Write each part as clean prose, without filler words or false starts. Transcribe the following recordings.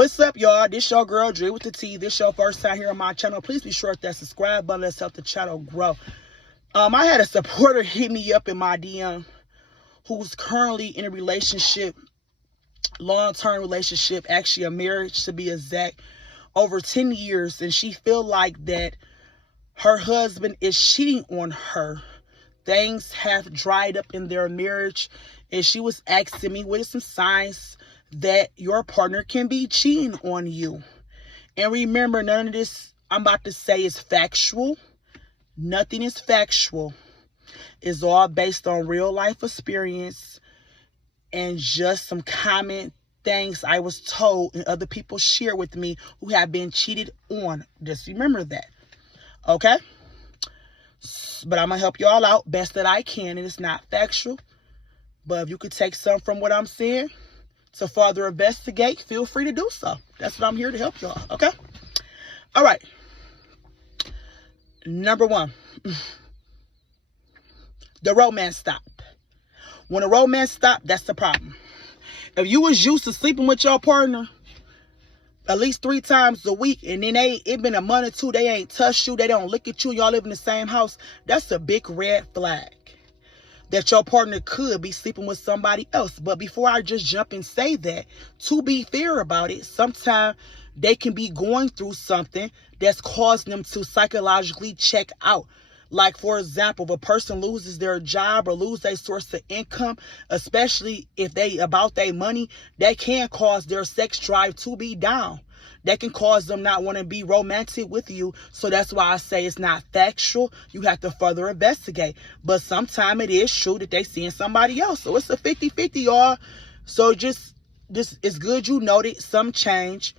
What's up, y'all? This your girl Dre with the T. This your first time here on my channel. Please be sure to hit that subscribe button. Let's help the channel grow. I had a supporter hit me up in my DM who's currently in a relationship, long-term relationship, actually a marriage to be exact, over 10 years, and she feel like that her husband is cheating on her. Things have dried up in their marriage, and she was asking me what are some signs that your partner can be cheating on you. And remember, none of this I'm about to say is factual. Nothing is factual. It's all based on real life experience and just some common things I was told and other people share with me who have been cheated on. Just remember that. Okay? But I'm going to help y'all out best that I can. And it's not factual. But if you could take some from what I'm saying to further investigate, feel free to do so. That's what I'm here to help y'all. Okay? All right. Number one. The romance stop. When a romance stop, that's the problem. If you was used to sleeping with your partner at least 3 times a week, and then it been a month or two, they ain't touched you, they don't look at you, y'all live in the same house, that's a big red flag that your partner could be sleeping with somebody else. But before I just jump and say that, to be fair about it, sometimes they can be going through something that's causing them to psychologically check out. Like, for example, if a person loses their job or lose their source of income, especially if they about their money, that can cause their sex drive to be down. That can cause them not want to be romantic with you. So that's why I say it's not factual. You have to further investigate. But sometimes it is true that they seeing somebody else. So it's a 50-50, y'all. So just it's good you noted some change.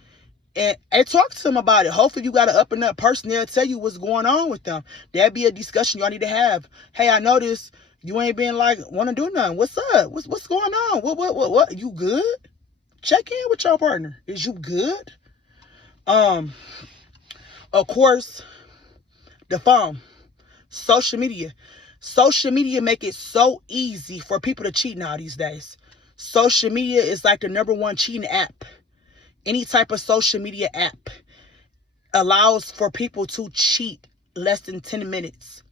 And talk to them about it. Hopefully you got an up and up person there to tell you what's going on with them. That'd be a discussion y'all need to have. Hey, I noticed you ain't been like want to do nothing. What's up? What's going on? What? You good? Check in with your partner. Is you good? Of course, the phone, social media. Social media make it so easy for people to cheat now these days. Social media is like the #1 cheating app. Any type of social media app allows for people to cheat less than 10 minutes.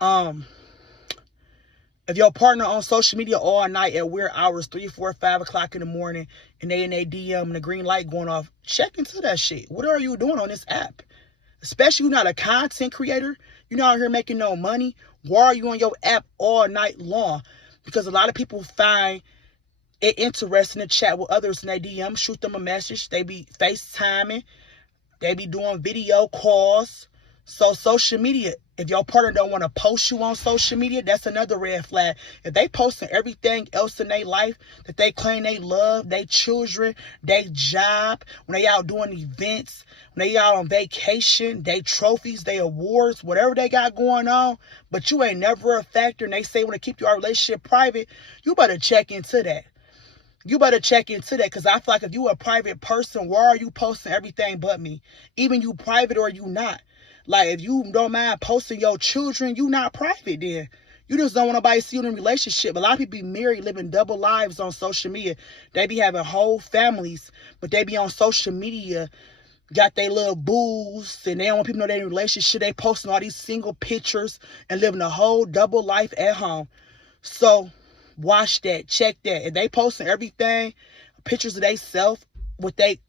If your partner on social media all night at weird hours, 3, 4, 5 o'clock in the morning, and they in their DM and the green light going off, check into that shit. What are you doing on this app? Especially you're not a content creator. You're not out here making no money. Why are you on your app all night long? Because a lot of people find it interesting to chat with others in their DM, shoot them a message. They be FaceTiming. They be doing video calls. So social media, if your partner don't want to post you on social media, that's another red flag. If they posting everything else in their life that they claim they love, their children, their job, when they out doing events, when they out on vacation, they trophies, they awards, whatever they got going on, but you ain't never a factor and they say want to keep your relationship private, you better check into that. You better check into that, because I feel like if you a private person, why are you posting everything but me? Even you private or you not. Like, if you don't mind posting your children, you not private then. You just don't want nobody to see you in a relationship. A lot of people be married, living double lives on social media. They be having whole families, but they be on social media, got their little booze, and they don't want people to know they're in a relationship. They posting all these single pictures and living a whole double life at home. So watch that, check that. If they posting everything, pictures of they self with they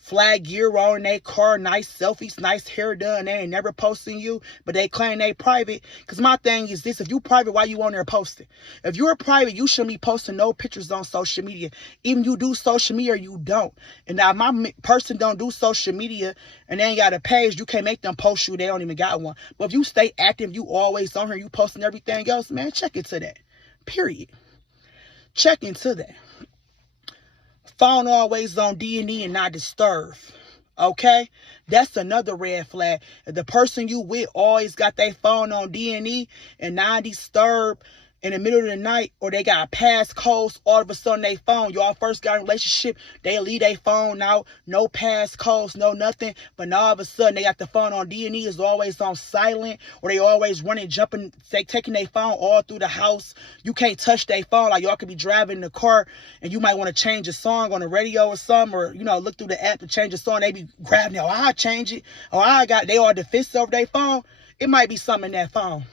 flag gear on in their car, nice selfies, nice hair done, they ain't never posting you, but they claim they private. Because my thing is this: if you private, why you on there posting? If you're private, you shouldn't be posting no pictures on social media. Even you do social media or you don't. And now my person don't do social media and they ain't got a page, you can't make them post you, they don't even got one. But if you stay active, you always on here, you posting everything else, man, check into that. Period. Check into that. Phone always on D&E and not disturb. Okay? That's another red flag. If the person you with always got their phone on D&E and not disturb, in the middle of the night, or they got passcodes all of a sudden they phone. Y'all first got a relationship, they leave their phone out, no passcodes, no nothing. But now all of a sudden they got the phone on D&E, is always on silent, or they always running, jumping, taking their phone all through the house. You can't touch their phone. Like y'all could be driving in the car and you might want to change a song on the radio or something, or look through the app to change a song. They be grabbing it, I'll change it, or they all defensive over their phone. It might be something in that phone.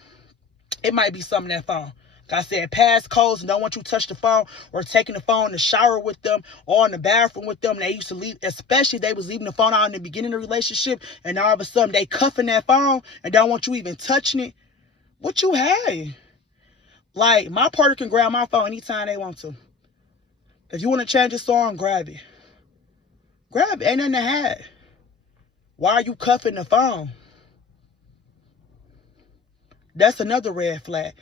It might be something in that phone. Like I said, passcodes, and don't want you to touch the phone, or taking the phone in the shower with them or in the bathroom with them. They used to leave, especially if they was leaving the phone out in the beginning of the relationship, and all of a sudden they cuffing that phone and don't want you even touching it. What you had? Like, my partner can grab my phone anytime they want to. If you want to change a song, grab it. Grab it. Ain't nothing to hide. Why are you cuffing the phone? That's another red flag.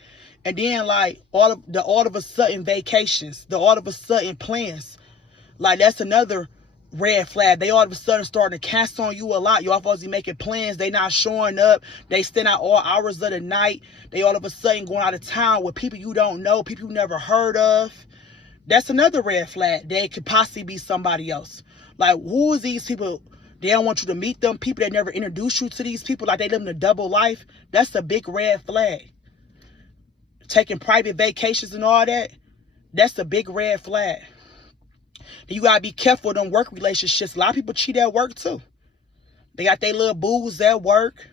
And then, like, all of a sudden vacations, the all of a sudden plans, like, that's another red flag. They all of a sudden starting to cancel on you a lot. Y'all supposed to be making plans. They not showing up. They staying out all hours of the night. They all of a sudden going out of town with people you don't know, people you never heard of. That's another red flag. They could possibly be somebody else. Like, who is these people? They don't want you to meet them. People that never introduce you to these people, like they living a double life. That's a big red flag. Taking private vacations and all that, that's a big red flag. Then you gotta be careful of them work relationships. A lot of people cheat at work too. They got their little booze at work.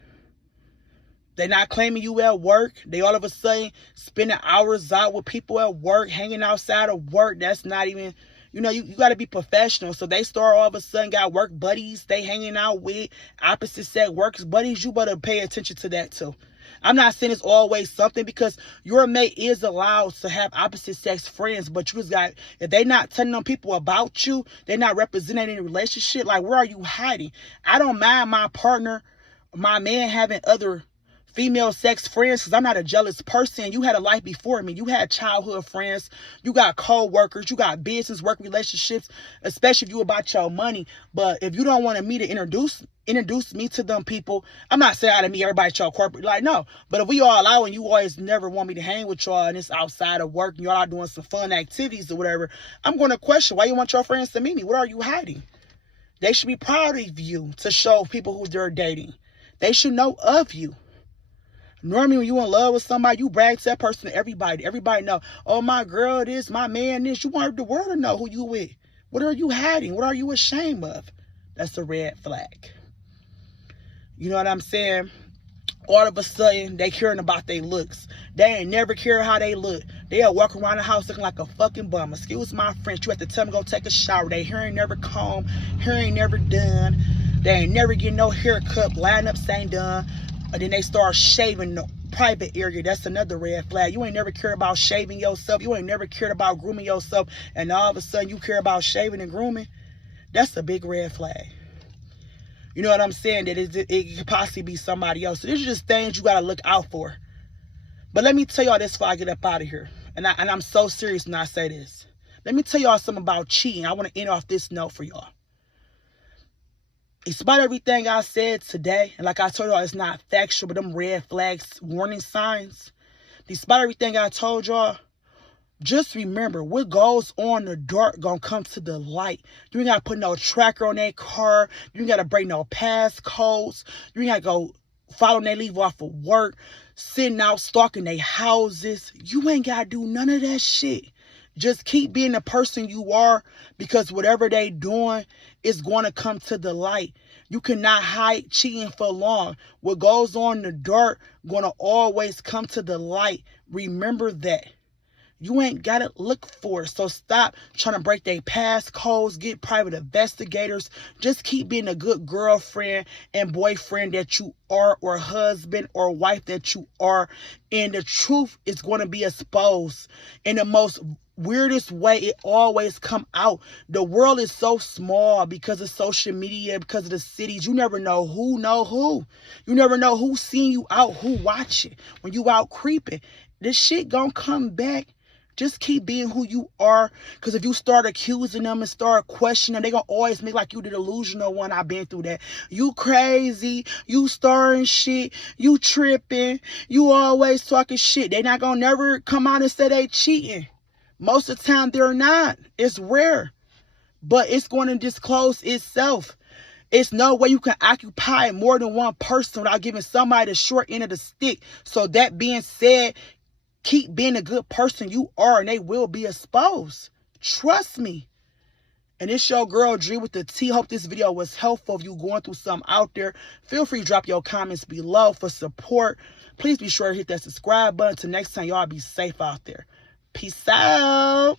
They're not claiming you at work. They all of a sudden spending hours out with people at work, hanging outside of work. That's not even, you got to be professional. So they start all of a sudden got work buddies they hanging out with, opposite sex work buddies. You better pay attention to that too. I'm not saying it's always something, because your mate is allowed to have opposite sex friends, but you just got, if they not telling them people about you, they're not representing a relationship, like, where are you hiding? I don't mind my partner, my man, having other female sex friends, because I'm not a jealous person. You had a life before me. You had childhood friends. You got co-workers. You got business, work relationships, especially if you about your money. But if you don't want me to introduce me to them people, I'm not saying I to meet everybody at your corporate. Like, no. But if we all out and you always never want me to hang with y'all and it's outside of work and y'all are doing some fun activities or whatever, I'm going to question why you want your friends to meet me. What are you hiding? They should be proud of you to show people who they're dating. They should know of you. Normally, when you in love with somebody, you brag to that person to everybody. Everybody know, oh, my girl this, my man this. You want the world to know who you with. What are you hiding? What are you ashamed of? That's a red flag. You know what I'm saying? All of a sudden, they caring about their looks. They ain't never care how they look. They'll walk around the house looking like a fucking bum. Excuse my French. You have to tell them to go take a shower. They hair ain't never combed. Hair ain't never done. They ain't never get no haircut. Line up, ain't done. And then they start shaving the private area. That's another red flag. You ain't never cared about shaving yourself. You ain't never cared about grooming yourself. And all of a sudden you care about shaving and grooming. That's a big red flag. You know what I'm saying? That it could possibly be somebody else. So these are just things you got to look out for. But let me tell y'all this before I get up out of here. And I'm so serious when I say this. Let me tell y'all something about cheating. I want to end off this note for y'all. Despite everything I said today, and like I told y'all, it's not factual, but them red flags, warning signs. Despite everything I told y'all, just remember, what goes on in the dark gonna come to the light. You ain't gotta put no tracker on that car. You ain't gotta break no passcodes. You ain't gotta go following they leave off of work, sitting out stalking their houses. You ain't gotta do none of that shit. Just keep being the person you are, because whatever they doing is going to come to the light. You cannot hide cheating for long. What goes on in the dark going to always come to the light. Remember that. You ain't got to look for it. So stop trying to break their passcodes, get private investigators. Just keep being a good girlfriend and boyfriend that you are, or husband or wife that you are. And the truth is going to be exposed in the most weirdest way. It always come out. The world is so small because of social media, because of the cities. You never know who know who. You never know who's seeing you out, who watching when you out creeping. This shit gonna come back Just keep being who you are. Because if you start accusing them and start questioning them, they going to always make like you the delusional one. I've been through that. You crazy. You starting shit. You tripping. You always talking shit. They not going to never come out and say they cheating. Most of the time, they're not. It's rare. But it's going to disclose itself. It's no way you can occupy more than one person without giving somebody the short end of the stick. So that being said, keep being a good person you are and they will be exposed. Trust me. And it's your girl Dre with the T. Hope this video was helpful. If you going through something out there, feel free to drop your comments below for support. Please be sure to hit that subscribe button. Till next time, y'all be safe out there. Peace out.